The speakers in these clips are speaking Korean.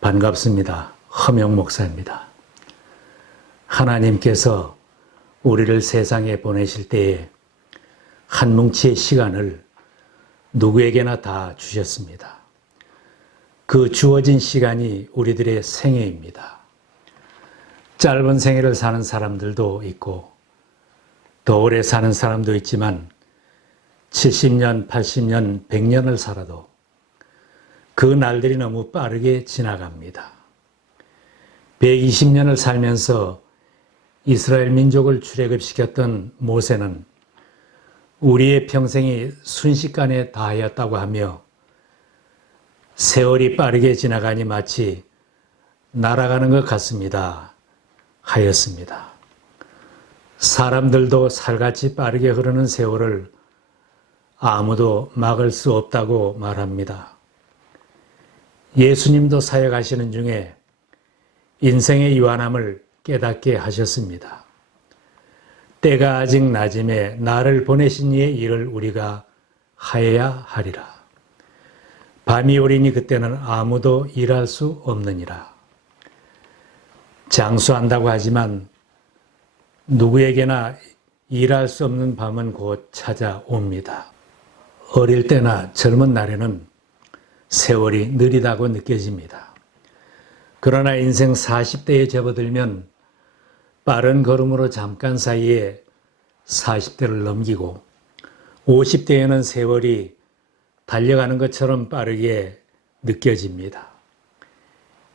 반갑습니다. 허명 목사입니다. 하나님께서 우리를 세상에 보내실 때에 한 뭉치의 시간을 누구에게나 다 주셨습니다. 그 주어진 시간이 우리들의 생애입니다. 짧은 생애를 사는 사람들도 있고 더 오래 사는 사람도 있지만 70년, 80년, 100년을 살아도 그 날들이 너무 빠르게 지나갑니다. 120년을 살면서 이스라엘 민족을 출애굽시켰던 모세는 우리의 평생이 순식간에 다하였다고 하며 세월이 빠르게 지나가니 마치 날아가는 것 같습니다 하였습니다. 사람들도 살같이 빠르게 흐르는 세월을 아무도 막을 수 없다고 말합니다. 예수님도 사역하시는 중에 인생의 유한함을 깨닫게 하셨습니다. 때가 아직 낮음에 나를 보내신 이의 일을 우리가 하여야 하리라. 밤이 오리니 그때는 아무도 일할 수 없느니라. 장수한다고 하지만 누구에게나 일할 수 없는 밤은 곧 찾아옵니다. 어릴 때나 젊은 날에는 세월이 느리다고 느껴집니다. 그러나 인생 40대에 접어들면 빠른 걸음으로 잠깐 사이에 40대를 넘기고 50대에는 세월이 달려가는 것처럼 빠르게 느껴집니다.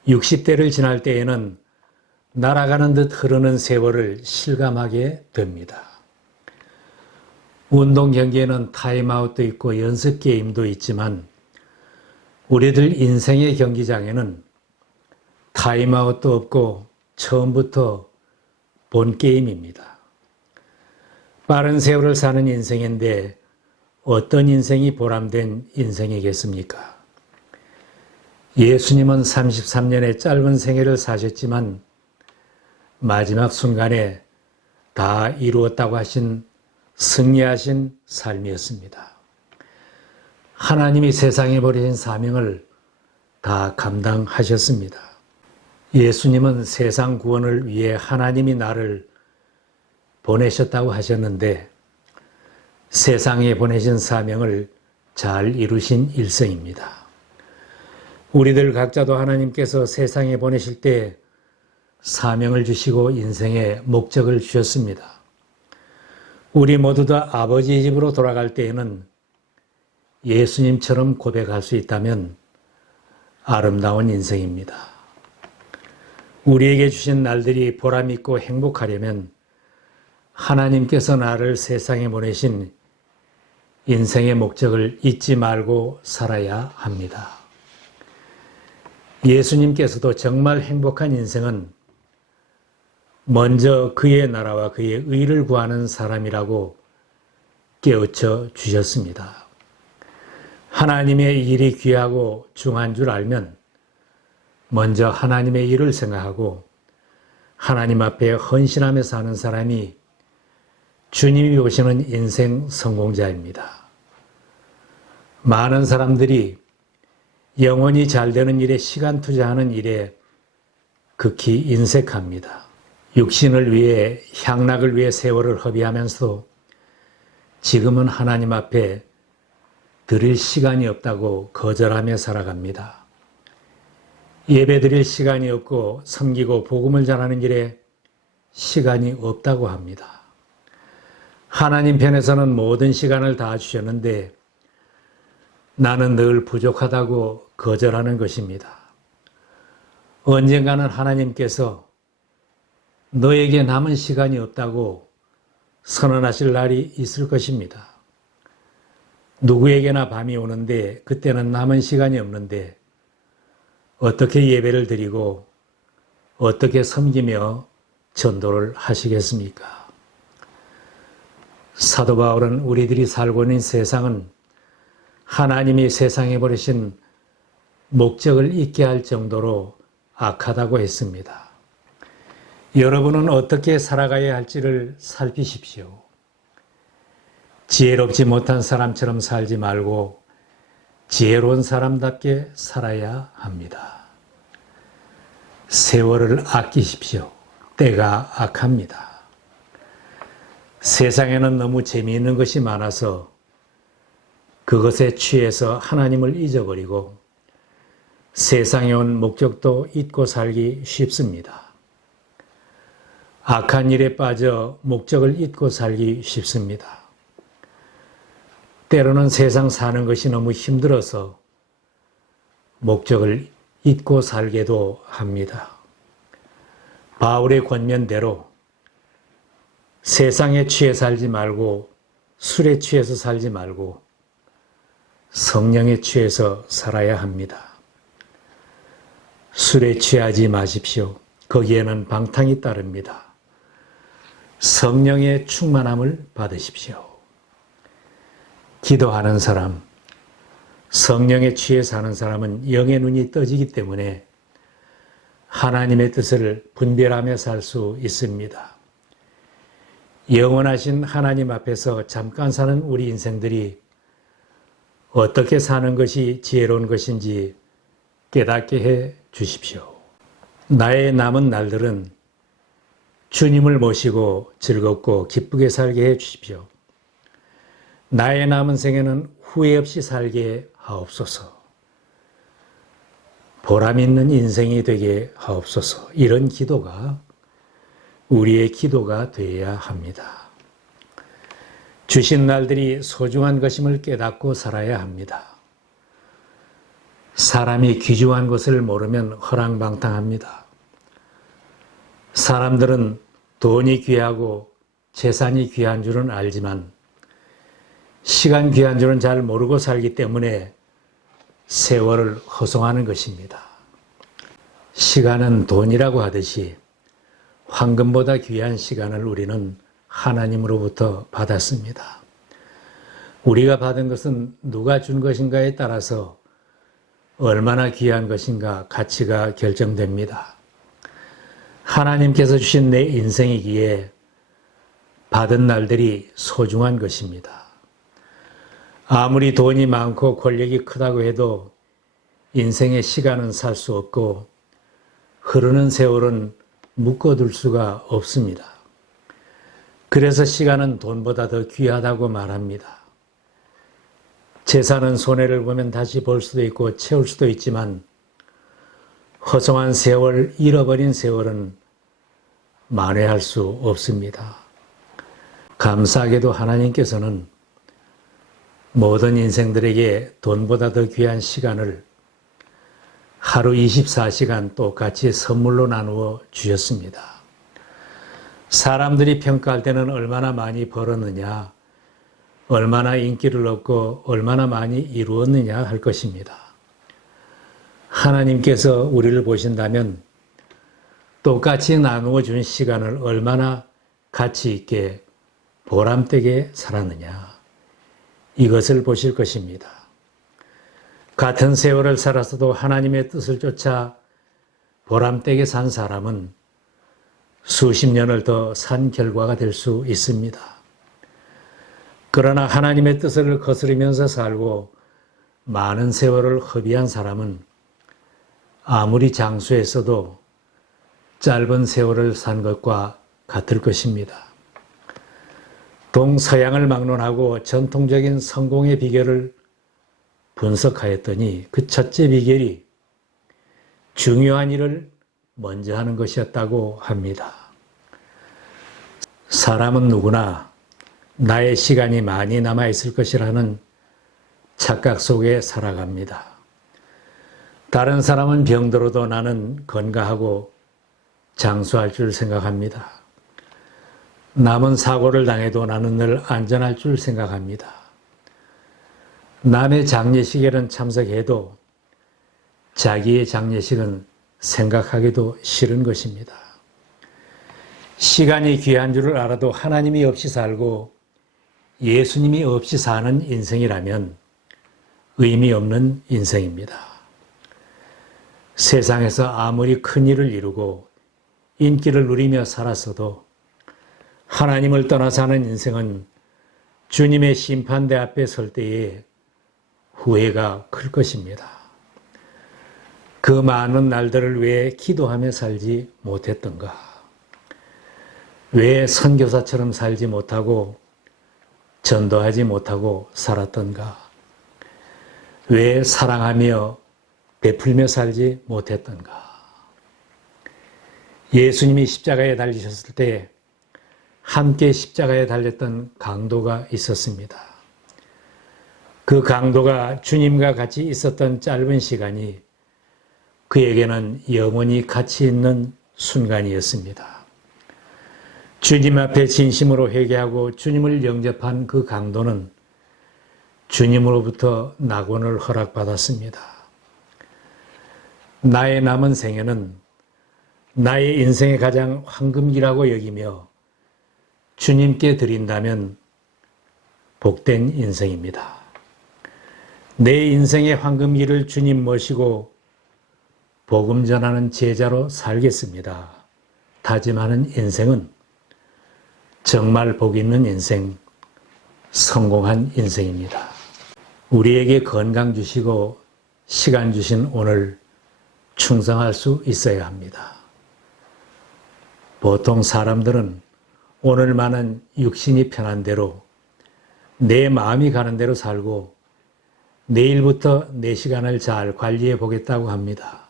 60대를 지날 때에는 날아가는 듯 흐르는 세월을 실감하게 됩니다. 운동 경기에는 타임아웃도 있고 연습 게임도 있지만 우리들 인생의 경기장에는 타임아웃도 없고 처음부터 본 게임입니다. 빠른 세월을 사는 인생인데 어떤 인생이 보람된 인생이겠습니까? 예수님은 33년의 짧은 생애를 사셨지만 마지막 순간에 다 이루었다고 하신 승리하신 삶이었습니다. 하나님이 세상에 버리신 사명을 다 감당하셨습니다. 예수님은 세상 구원을 위해 하나님이 나를 보내셨다고 하셨는데 세상에 보내신 사명을 잘 이루신 일생입니다. 우리들 각자도 하나님께서 세상에 보내실 때 사명을 주시고 인생의 목적을 주셨습니다. 우리 모두 다 아버지 집으로 돌아갈 때에는 예수님처럼 고백할 수 있다면 아름다운 인생입니다. 우리에게 주신 날들이 보람있고 행복하려면 하나님께서 나를 세상에 보내신 인생의 목적을 잊지 말고 살아야 합니다. 예수님께서도 정말 행복한 인생은 먼저 그의 나라와 그의 의를 구하는 사람이라고 깨우쳐 주셨습니다. 하나님의 일이 귀하고 중요한 줄 알면 먼저 하나님의 일을 생각하고 하나님 앞에 헌신하며 사는 사람이 주님이 보시는 인생 성공자입니다. 많은 사람들이 영원히 잘 되는 일에 시간 투자하는 일에 극히 인색합니다. 육신을 위해 향락을 위해 세월을 허비하면서도 지금은 하나님 앞에 드릴 시간이 없다고 거절하며 살아갑니다. 예배 드릴 시간이 없고 섬기고 복음을 전하는 일에 시간이 없다고 합니다. 하나님 편에서는 모든 시간을 다 주셨는데 나는 늘 부족하다고 거절하는 것입니다. 언젠가는 하나님께서 너에게 남은 시간이 없다고 선언하실 날이 있을 것입니다. 누구에게나 밤이 오는데 그때는 남은 시간이 없는데 어떻게 예배를 드리고 어떻게 섬기며 전도를 하시겠습니까? 사도 바울은 우리들이 살고 있는 세상은 하나님이 세상에 버리신 목적을 잊게 할 정도로 악하다고 했습니다. 여러분은 어떻게 살아가야 할지를 살피십시오. 지혜롭지 못한 사람처럼 살지 말고 지혜로운 사람답게 살아야 합니다. 세월을 아끼십시오. 때가 악합니다. 세상에는 너무 재미있는 것이 많아서 그것에 취해서 하나님을 잊어버리고 세상에 온 목적도 잊고 살기 쉽습니다. 악한 일에 빠져 목적을 잊고 살기 쉽습니다. 때로는 세상 사는 것이 너무 힘들어서 목적을 잊고 살게도 합니다. 바울의 권면대로 세상에 취해 살지 말고 술에 취해서 살지 말고 성령에 취해서 살아야 합니다. 술에 취하지 마십시오. 거기에는 방탕이 따릅니다. 성령의 충만함을 받으십시오. 기도하는 사람, 성령에 취해 사는 사람은 영의 눈이 떠지기 때문에 하나님의 뜻을 분별하며 살 수 있습니다. 영원하신 하나님 앞에서 잠깐 사는 우리 인생들이 어떻게 사는 것이 지혜로운 것인지 깨닫게 해 주십시오. 나의 남은 날들은 주님을 모시고 즐겁고 기쁘게 살게 해 주십시오. 나의 남은 생에는 후회 없이 살게 하옵소서. 보람 있는 인생이 되게 하옵소서. 이런 기도가 우리의 기도가 되어야 합니다. 주신 날들이 소중한 것임을 깨닫고 살아야 합니다. 사람이 귀중한 것을 모르면 허랑방탕합니다. 사람들은 돈이 귀하고 재산이 귀한 줄은 알지만 시간 귀한 줄은 잘 모르고 살기 때문에 세월을 허송하는 것입니다. 시간은 돈이라고 하듯이 황금보다 귀한 시간을 우리는 하나님으로부터 받았습니다. 우리가 받은 것은 누가 준 것인가에 따라서 얼마나 귀한 것인가 가치가 결정됩니다. 하나님께서 주신 내 인생이기에 받은 날들이 소중한 것입니다. 아무리 돈이 많고 권력이 크다고 해도 인생의 시간은 살 수 없고 흐르는 세월은 묶어둘 수가 없습니다. 그래서 시간은 돈보다 더 귀하다고 말합니다. 재산은 손해를 보면 다시 벌 수도 있고 채울 수도 있지만 허송한 세월, 잃어버린 세월은 만회할 수 없습니다. 감사하게도 하나님께서는 모든 인생들에게 돈보다 더 귀한 시간을 하루 24시간 똑같이 선물로 나누어 주셨습니다. 사람들이 평가할 때는 얼마나 많이 벌었느냐, 얼마나 인기를 얻고 얼마나 많이 이루었느냐 할 것입니다. 하나님께서 우리를 보신다면 똑같이 나누어 준 시간을 얼마나 가치 있게 보람되게 살았느냐, 이것을 보실 것입니다. 같은 세월을 살았어도 하나님의 뜻을 쫓아 보람되게 산 사람은 수십 년을 더 산 결과가 될 수 있습니다. 그러나 하나님의 뜻을 거스르면서 살고 많은 세월을 허비한 사람은 아무리 장수했어도 짧은 세월을 산 것과 같을 것입니다. 동서양을 막론하고 전통적인 성공의 비결을 분석하였더니 그 첫째 비결이 중요한 일을 먼저 하는 것이었다고 합니다. 사람은 누구나 나의 시간이 많이 남아있을 것이라는 착각 속에 살아갑니다. 다른 사람은 병들어도 나는 건강하고 장수할 줄 생각합니다. 남은 사고를 당해도 나는 늘 안전할 줄 생각합니다. 남의 장례식에는 참석해도 자기의 장례식은 생각하기도 싫은 것입니다. 시간이 귀한 줄을 알아도 하나님이 없이 살고 예수님이 없이 사는 인생이라면 의미 없는 인생입니다. 세상에서 아무리 큰 일을 이루고 인기를 누리며 살았어도 하나님을 떠나 사는 인생은 주님의 심판대 앞에 설 때에 후회가 클 것입니다. 그 많은 날들을 왜 기도하며 살지 못했던가? 왜 선교사처럼 살지 못하고 전도하지 못하고 살았던가? 왜 사랑하며 베풀며 살지 못했던가? 예수님이 십자가에 달리셨을 때 함께 십자가에 달렸던 강도가 있었습니다. 그 강도가 주님과 같이 있었던 짧은 시간이 그에게는 영원히 가치 있는 순간이었습니다. 주님 앞에 진심으로 회개하고 주님을 영접한 그 강도는 주님으로부터 낙원을 허락받았습니다. 나의 남은 생애는 나의 인생의 가장 황금기라고 여기며 주님께 드린다면 복된 인생입니다. 내 인생의 황금기를 주님 모시고 복음 전하는 제자로 살겠습니다. 다짐하는 인생은 정말 복 있는 인생, 성공한 인생입니다. 우리에게 건강 주시고 시간 주신 오늘 충성할 수 있어야 합니다. 보통 사람들은 오늘만은 육신이 편한 대로 내 마음이 가는 대로 살고 내일부터 내 시간을 잘 관리해 보겠다고 합니다.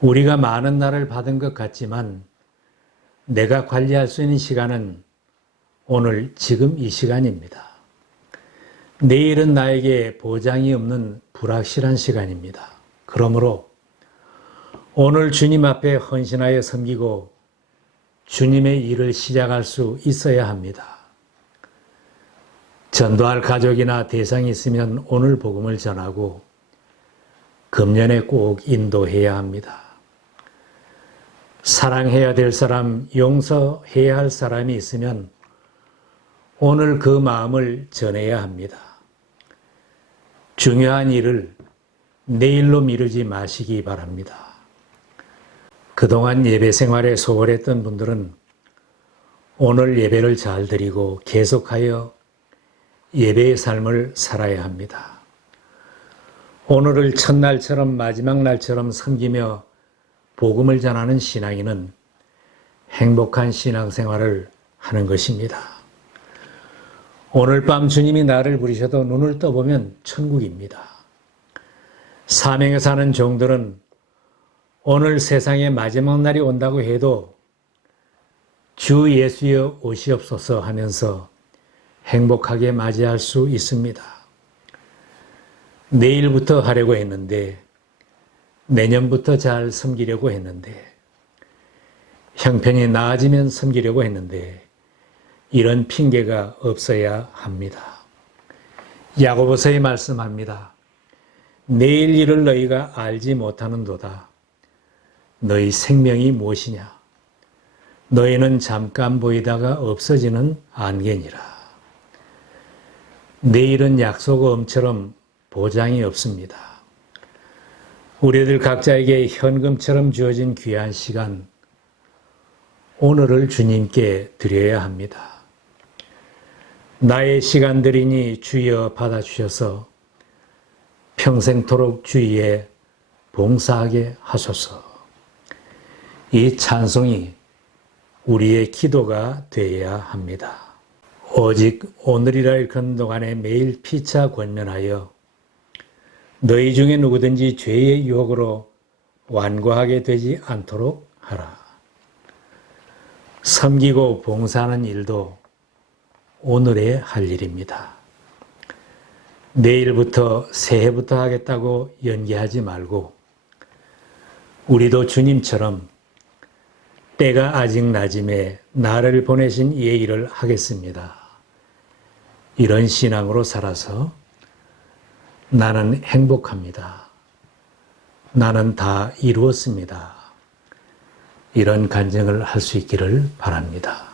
우리가 많은 날을 받은 것 같지만 내가 관리할 수 있는 시간은 오늘 지금 이 시간입니다. 내일은 나에게 보장이 없는 불확실한 시간입니다. 그러므로 오늘 주님 앞에 헌신하여 섬기고 주님의 일을 시작할 수 있어야 합니다. 전도할 가족이나 대상이 있으면 오늘 복음을 전하고 금년에 꼭 인도해야 합니다. 사랑해야 될 사람, 용서해야 할 사람이 있으면 오늘 그 마음을 전해야 합니다. 중요한 일을 내일로 미루지 마시기 바랍니다. 그동안 예배 생활에 소홀했던 분들은 오늘 예배를 잘 드리고 계속하여 예배의 삶을 살아야 합니다. 오늘을 첫날처럼 마지막 날처럼 섬기며 복음을 전하는 신앙인은 행복한 신앙생활을 하는 것입니다. 오늘 밤 주님이 나를 부르셔도 눈을 떠보면 천국입니다. 사명에 사는 종들은 오늘 세상의 마지막 날이 온다고 해도 주 예수여 오시옵소서 하면서 행복하게 맞이할 수 있습니다. 내일부터 하려고 했는데 내년부터 잘 섬기려고 했는데 형편이 나아지면 섬기려고 했는데 이런 핑계가 없어야 합니다. 야고보서에 말씀합니다. 내일 일을 너희가 알지 못하는도다. 너희 생명이 무엇이냐? 너희는 잠깐 보이다가 없어지는 안개니라. 내일은 약속음처럼 보장이 없습니다. 우리들 각자에게 현금처럼 주어진 귀한 시간, 오늘을 주님께 드려야 합니다. 나의 시간들이니 주여 받아주셔서 평생토록 주위에 봉사하게 하소서. 이 찬송이 우리의 기도가 되어야 합니다. 오직 오늘이라 일컫는 동안에 매일 피차 권면하여 너희 중에 누구든지 죄의 유혹으로 완고하게 되지 않도록 하라. 섬기고 봉사하는 일도 오늘에 할 일입니다. 내일부터 새해부터 하겠다고 연기하지 말고 우리도 주님처럼 때가 아직 낮음에 나를 보내신 이의 일을 하겠습니다. 이런 신앙으로 살아서 나는 행복합니다. 나는 다 이루었습니다. 이런 간증을 할 수 있기를 바랍니다.